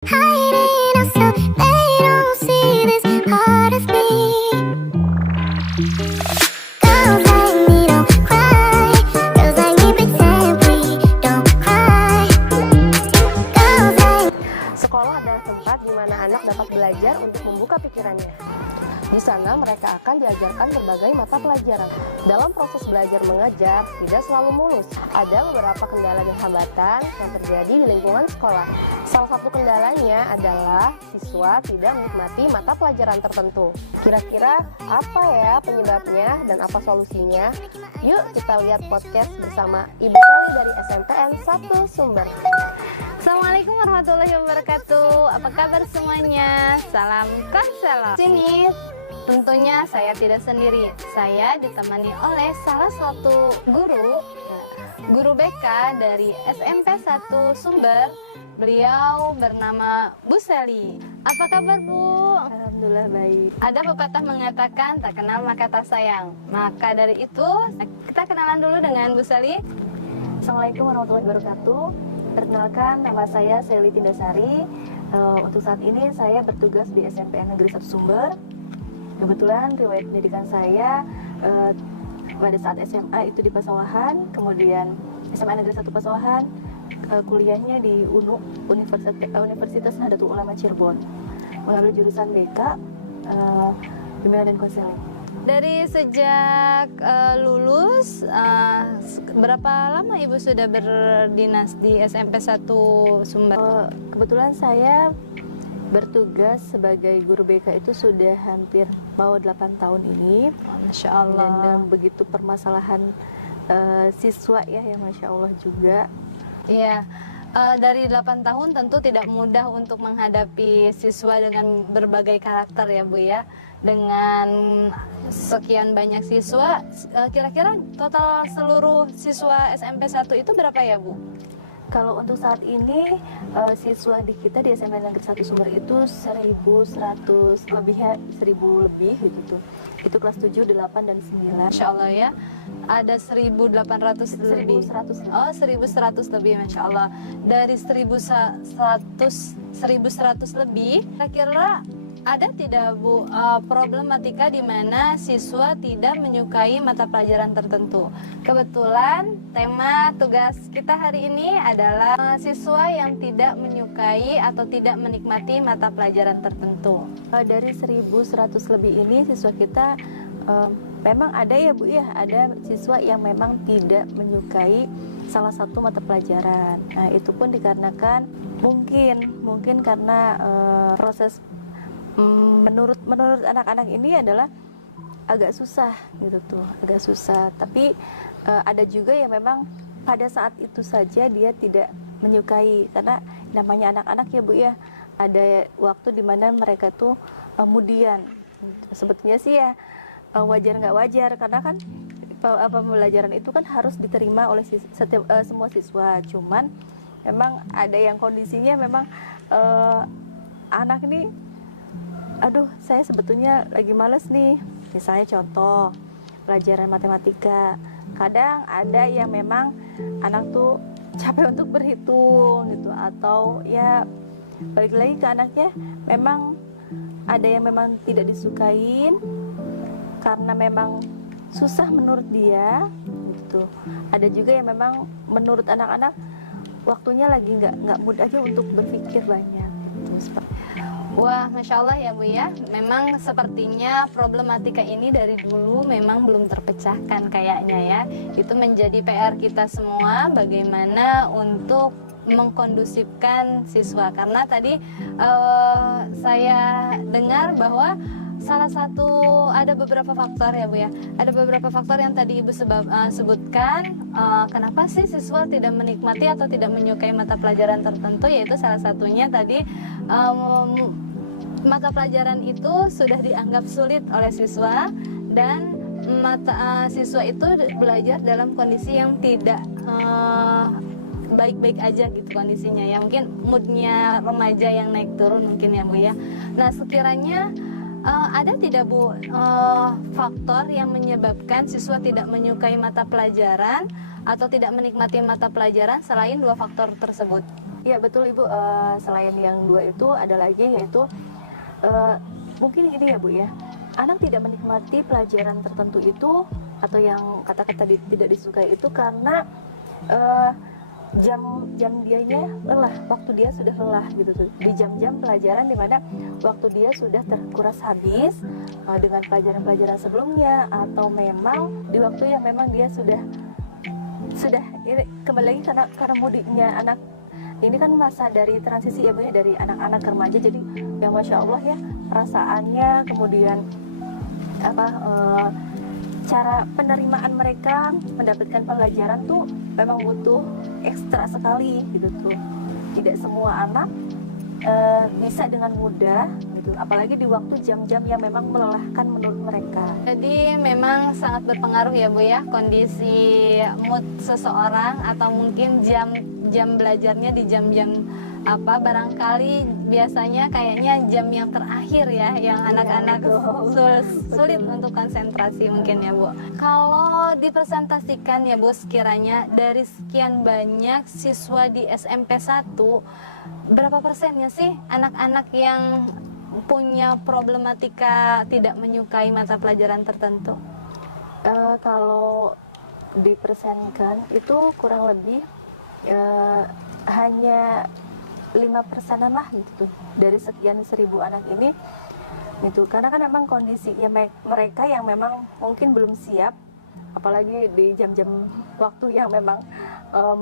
Hiding us so they don't see this part of me. Girls like me don't cry. Girls like me pretend we don't cry. Girls like Sekolah adalah tempat di mana anak dapat belajar untuk membuka pikirannya. Di sana mereka akan diajarkan berbagai mata pelajaran. Dalam proses belajar mengajar tidak selalu mulus. Ada beberapa kendala dan hambatan yang terjadi di lingkungan sekolah. Salah satu kendalanya adalah siswa tidak menikmati mata pelajaran tertentu. Kira-kira apa ya penyebabnya dan apa solusinya? Yuk kita lihat podcast bersama Ibu Sally dari SMPN 1 Sumber. Assalamualaikum warahmatullahi wabarakatuh. Apa kabar semuanya? Salam konselor. Sini tentunya saya tidak sendiri. Saya ditemani oleh salah satu guru BK dari SMP 1 Sumber. Beliau bernama Bu Sally. Apa kabar, Bu? Alhamdulillah baik. Ada pepatah mengatakan tak kenal maka tak sayang. Maka dari itu kita kenalan dulu dengan Bu Sally. Assalamualaikum warahmatullahi wabarakatuh. Perkenalkan, nama saya Sally Tindasari. Untuk saat ini saya bertugas di SMPN Negeri 1 Sumber. Kebetulan riwayat pendidikan saya pada saat SMA itu di Pasawahan, kemudian SMA Negeri 1 Pasawahan, kuliahnya di Universitas Nahdlatul Ulama Cirebon, mengambil jurusan BK, Bimbingan dan Konseling. Dari sejak lulus, berapa lama Ibu sudah berdinas di SMP 1 Sumber? Kebetulan saya bertugas sebagai guru BK itu sudah hampir mau 8 tahun ini. Masya Allah. Dan begitu permasalahan siswa ya Masya Allah juga. Iya, dari 8 tahun tentu tidak mudah untuk menghadapi siswa dengan berbagai karakter ya Bu ya. Dengan sekian banyak siswa, kira-kira total seluruh siswa SMP 1 itu berapa ya Bu? Kalau untuk saat ini siswa di kita di SMP Negeri 1 Sumber itu 1.100 lebih ya, 1.000 lebih gitu. Itu kelas 7, 8 dan 9. Masya Allah ya, ada 1.800 lebih. 1.100. Oh, 1.100 lebih, Masya Allah. Dari 1.100 lebih, kira-kira ada tidak Bu problematika di mana siswa tidak menyukai mata pelajaran tertentu? Kebetulan tema tugas kita hari ini adalah siswa yang tidak menyukai atau tidak menikmati mata pelajaran tertentu. Dari 1.100 lebih ini siswa kita memang ada ya Bu ya, ada siswa yang memang tidak menyukai salah satu mata pelajaran. Nah, itu pun dikarenakan mungkin karena proses menurut anak-anak ini adalah agak susah gitu tuh, agak susah. Tapi ada juga yang memang pada saat itu saja dia tidak menyukai, karena namanya anak-anak ya Bu ya, ada waktu dimana mereka tuh kemudian sebetulnya sih ya wajar nggak wajar, karena kan pembelajaran itu kan harus diterima oleh semua siswa. Cuman memang ada yang kondisinya memang anak ini, aduh saya sebetulnya lagi males nih, misalnya contoh pelajaran matematika. Kadang ada yang memang anak tuh capek untuk berhitung gitu, atau ya balik lagi ke anaknya, memang ada yang memang tidak disukain karena memang susah menurut dia gitu. Ada juga yang memang menurut anak-anak waktunya lagi nggak mood aja untuk berpikir banyak gitu. Wah, Masya Allah ya Bu ya, memang sepertinya problematika ini dari dulu memang belum terpecahkan kayaknya ya. Itu menjadi PR kita semua, bagaimana untuk mengkondusifkan siswa. Karena tadi saya dengar bahwa salah satu, ada beberapa faktor ya Bu ya, ada beberapa faktor yang tadi Ibu sebutkan. Kenapa sih siswa tidak menikmati atau tidak menyukai mata pelajaran tertentu, yaitu salah satunya tadi mata pelajaran itu sudah dianggap sulit oleh siswa, dan siswa itu belajar dalam kondisi yang tidak baik-baik aja gitu kondisinya ya, mungkin moodnya remaja yang naik turun mungkin ya Bu ya. Nah, sekiranya ada tidak Bu faktor yang menyebabkan siswa tidak menyukai mata pelajaran atau tidak menikmati mata pelajaran selain dua faktor tersebut? Iya betul Ibu. Selain yang 2 itu ada lagi yaitu mungkin ini ya Bu ya, anak tidak menikmati pelajaran tertentu itu atau yang kata-kata tidak disukai itu karena jam dianya lelah, waktu dia sudah lelah gitu tuh, di jam-jam pelajaran di mana waktu dia sudah terkuras habis dengan pelajaran-pelajaran sebelumnya, atau memang di waktu yang memang dia sudah ini kembali lagi karena mudiknya anak ini kan masa dari transisi ya Bu ya, dari anak-anak ke remaja, jadi ya Masya Allah ya perasaannya, kemudian cara penerimaan mereka mendapatkan pelajaran tuh memang butuh ekstra sekali gitu tuh. Tidak semua anak bisa dengan mudah gitu, apalagi di waktu jam-jam yang memang melelahkan menurut mereka. Jadi memang sangat berpengaruh ya Bu ya, kondisi mood seseorang atau mungkin jam belajarnya di jam-jam apa, barangkali biasanya kayaknya jam yang terakhir ya, yang anak-anak sulit untuk konsentrasi mungkin ya Bu. Kalau dipresentasikan ya Bu, sekiranya dari sekian banyak siswa di SMP 1, berapa persennya sih anak-anak yang punya problematika tidak menyukai mata pelajaran tertentu? Kalau dipersenkan itu kurang lebih hanya 5%-an lah gitu dari sekian 1.000 anak ini gitu, karena kan memang kondisinya mereka yang memang mungkin belum siap, apalagi di jam-jam waktu yang memang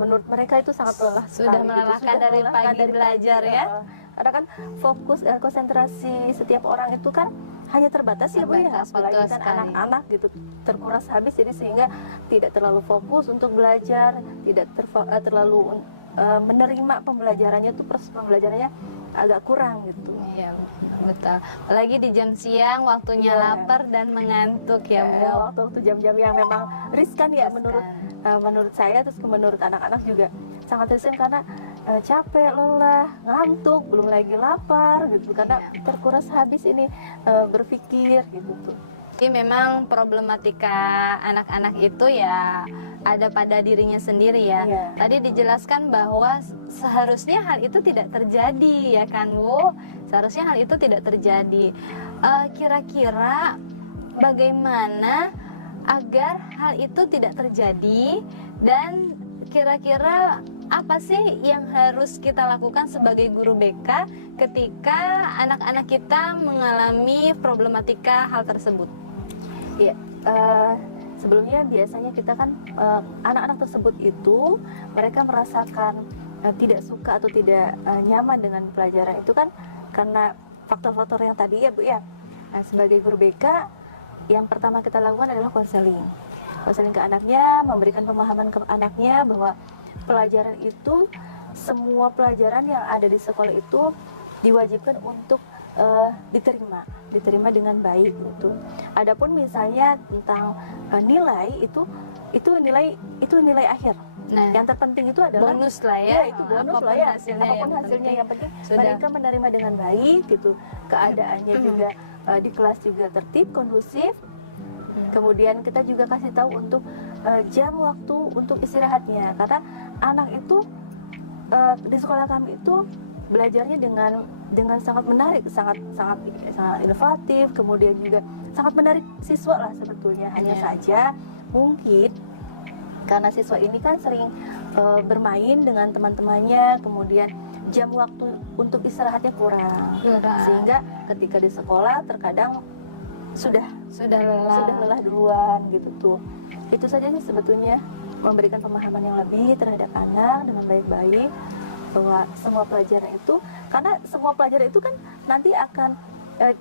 menurut mereka itu sangat lelah Sudah sekali, melelahkan gitu. dari pagi dari belajar ya. Karena kan fokus konsentrasi setiap orang itu kan hanya terbatas ya Bu ya, Terbatas, apalagi betul kan sekali. anak-anak gitu terkuras habis, jadi sehingga tidak terlalu fokus untuk belajar, tidak terlalu menerima pembelajarannya tuh, proses pembelajarannya agak kurang gitu. Iya betul. Apalagi di jam siang waktunya Iya. lapar dan mengantuk ya Bu. Waktu jam-jam yang memang riskan ya menurut saya, terus menurut anak-anak juga sangat riskan karena capek, lelah, ngantuk, belum lagi lapar gitu, karena terkuras habis ini berpikir gitu tuh. Jadi memang problematika anak-anak itu ya ada pada dirinya sendiri ya. Iya. Tadi dijelaskan bahwa seharusnya hal itu tidak terjadi ya kan Bu. Seharusnya hal itu tidak terjadi. Kira-kira bagaimana agar hal itu tidak terjadi, dan kira-kira apa sih yang harus kita lakukan sebagai guru BK ketika anak-anak kita mengalami problematika hal tersebut? Ya, sebelumnya biasanya kita kan anak-anak tersebut itu mereka merasakan tidak suka atau tidak nyaman dengan pelajaran itu kan karena faktor-faktor yang tadi ya Bu ya. Nah, sebagai guru BK yang pertama kita lakukan adalah konseling ke anaknya, memberikan pemahaman ke anaknya bahwa pelajaran itu, semua pelajaran yang ada di sekolah itu diwajibkan untuk diterima dengan baik gitu. Adapun misalnya tentang nilai itu nilai akhir. Nah, Yang terpenting itu adalah bonus lah ya, itu bonus apapun lah ya. hasilnya, Apapun yang hasilnya yang penting sudah. mereka menerima dengan baik gitu. Keadaannya juga di kelas juga tertib, kondusif. Kemudian kita juga kasih tahu untuk jam waktu untuk istirahatnya, karena anak itu di sekolah kami itu belajarnya dengan sangat menarik, sangat inovatif, kemudian juga sangat menarik siswa lah sebetulnya. Hanya saja mungkin karena siswa ini kan sering bermain dengan teman-temannya, kemudian jam waktu untuk istirahatnya kurang, sehingga ketika di sekolah terkadang sudah lelah duluan gitu tuh. Itu saja sih sebetulnya, memberikan pemahaman yang lebih terhadap anak dengan baik-baik, bahwa semua pelajaran itu, karena semua pelajaran itu kan nanti akan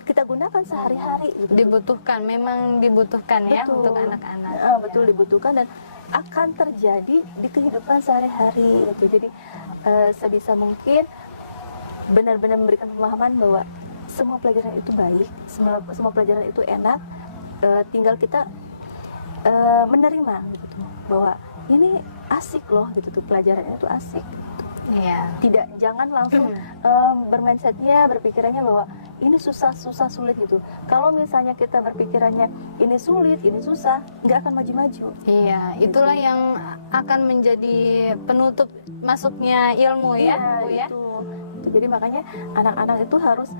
kita gunakan sehari-hari gitu. memang dibutuhkan ya Betul. untuk anak-anak. Betul, dibutuhkan dan akan terjadi di kehidupan sehari-hari gitu. Jadi sebisa mungkin benar-benar memberikan pemahaman bahwa semua pelajaran itu baik, semua pelajaran itu enak, tinggal kita menerima gitu, bahwa ini asik loh gitu tuh, pelajarannya itu asik. Iya. Jangan langsung bermindsetnya, berpikirannya bahwa ini susah sulit gitu. Kalau misalnya kita berpikirannya ini sulit, ini susah, nggak akan maju-maju. Iya, itulah yang akan menjadi penutup masuknya ilmu ya, Bu ya. Itu. Jadi makanya anak-anak itu harus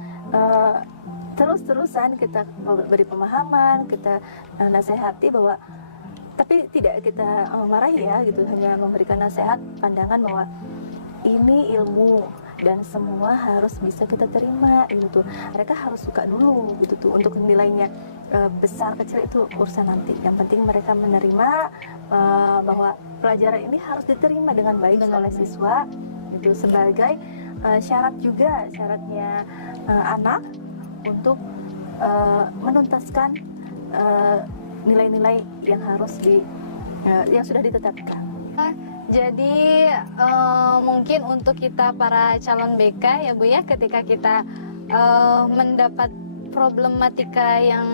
terus-terusan kita beri pemahaman, kita nasihati bahwa, tapi tidak kita marahi ya gitu, hanya memberikan nasihat, pandangan bahwa ini ilmu dan semua harus bisa kita terima gitu. Mereka harus suka dulu gitu tuh. Untuk nilainya besar kecil itu urusan nanti. Yang penting mereka menerima bahwa pelajaran ini harus diterima dengan baik oleh siswa itu, sebagai syaratnya anak untuk menuntaskan nilai-nilai yang harus yang sudah ditetapkan. Jadi mungkin untuk kita para calon BK ya Bu ya, ketika kita mendapat problematika yang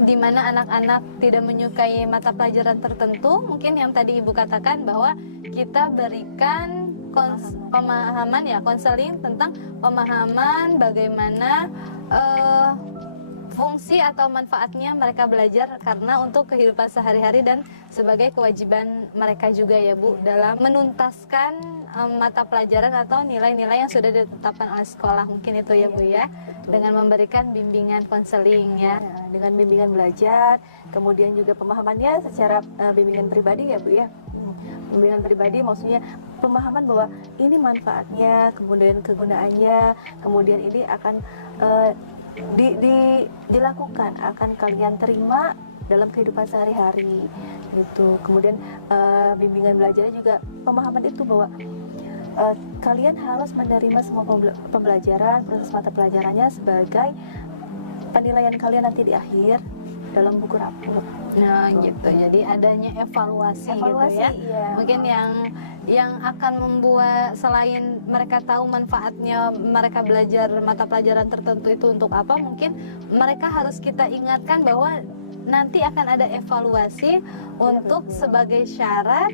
dimana anak-anak tidak menyukai mata pelajaran tertentu, mungkin yang tadi Ibu katakan bahwa kita berikan pemahaman ya, konseling tentang pemahaman bagaimana fungsi atau manfaatnya mereka belajar karena untuk kehidupan sehari-hari dan sebagai kewajiban mereka juga ya Bu dalam menuntaskan mata pelajaran atau nilai-nilai yang sudah ditetapkan oleh sekolah, mungkin itu ya Bu ya, dengan memberikan bimbingan konseling ya. Dengan bimbingan belajar, kemudian juga pemahamannya secara bimbingan pribadi ya Bu ya. Bimbingan pribadi maksudnya pemahaman bahwa ini manfaatnya, kemudian kegunaannya, kemudian ini akan dilakukan, akan kalian terima dalam kehidupan sehari-hari gitu. Kemudian bimbingan belajar juga pemahaman itu bahwa kalian harus menerima semua pembelajaran, proses mata pelajarannya sebagai penilaian kalian nanti di akhir dalam buku rapor. Nah gitu, jadi adanya evaluasi gitu ya. Iya. Mungkin yang akan membuat, selain mereka tahu manfaatnya mereka belajar mata pelajaran tertentu itu untuk apa, mungkin mereka harus kita ingatkan bahwa nanti akan ada evaluasi untuk sebagai syarat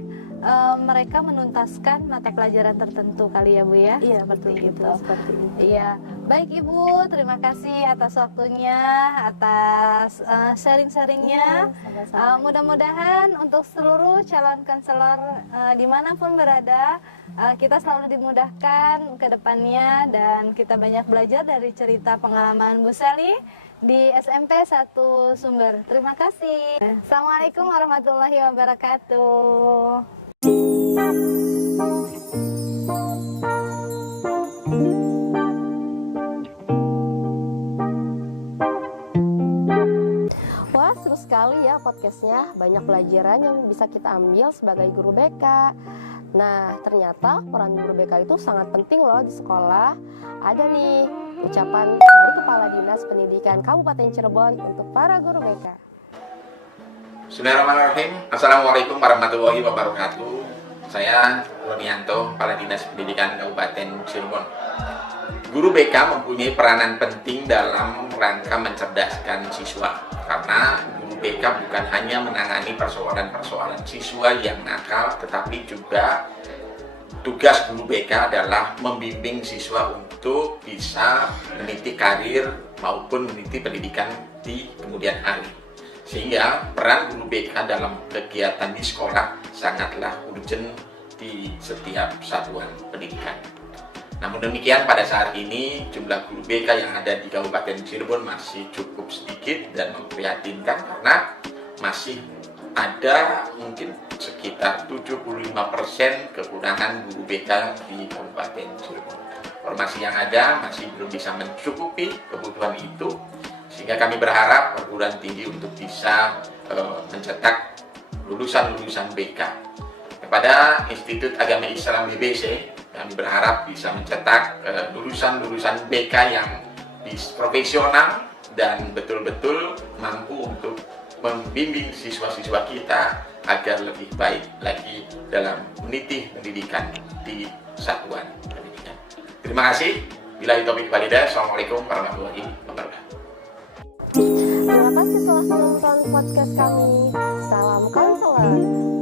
mereka menuntaskan mata pelajaran tertentu kali ya Bu ya. Iya betul gitu. Seperti itu. Iya, baik Ibu, terima kasih atas waktunya, atas sharing-sharingnya. Mudah-mudahan untuk seluruh calon konselor dimanapun berada, kita selalu dimudahkan ke depannya dan kita banyak belajar dari cerita pengalaman Bu Sally di SMP 1 Sumber. Terima kasih. Assalamualaikum warahmatullahi wabarakatuh. Wah, seru sekali ya podcastnya. Banyak pelajaran yang bisa kita ambil sebagai guru BK. Nah, ternyata peran guru BK itu sangat penting loh di sekolah. Ada nih ucapan dari Kepala Dinas Pendidikan Kabupaten Cirebon untuk para guru BK. Bismillahirrahmanirrahim. Assalamualaikum warahmatullahi wabarakatuh. Saya Ronianto, Kepala Dinas Pendidikan Kabupaten Cirebon. Guru BK mempunyai peranan penting dalam rangka mencerdaskan siswa, karena guru BK bukan hanya menangani persoalan-persoalan siswa yang nakal, tetapi juga tugas guru BK adalah membimbing siswa untuk bisa meniti karir maupun meniti pendidikan di kemudian hari. Sehingga peran guru BK dalam kegiatan di sekolah sangatlah urgent di setiap satuan pendidikan. Namun demikian, pada saat ini jumlah guru BK yang ada di Kabupaten Cirebon masih cukup sedikit dan memprihatinkan, karena masih ada mungkin sekitar 75% kekurangan guru BK di Kabupaten Cirebon. Informasi yang ada masih belum bisa mencukupi kebutuhan itu, sehingga kami berharap perguruan tinggi untuk bisa mencetak lulusan-lulusan BK. Kepada Institut Agama Islam BBC, kami berharap bisa mencetak lulusan-lulusan BK yang profesional dan betul-betul mampu untuk membimbing siswa-siswa kita agar lebih baik lagi dalam meniti pendidikan di satuan pendidikan. Terima kasih. Billahi taufiq wal hidayah. Assalamualaikum warahmatullahi wabarakatuh. Terima kasih telah menonton podcast kami. Salam konselor.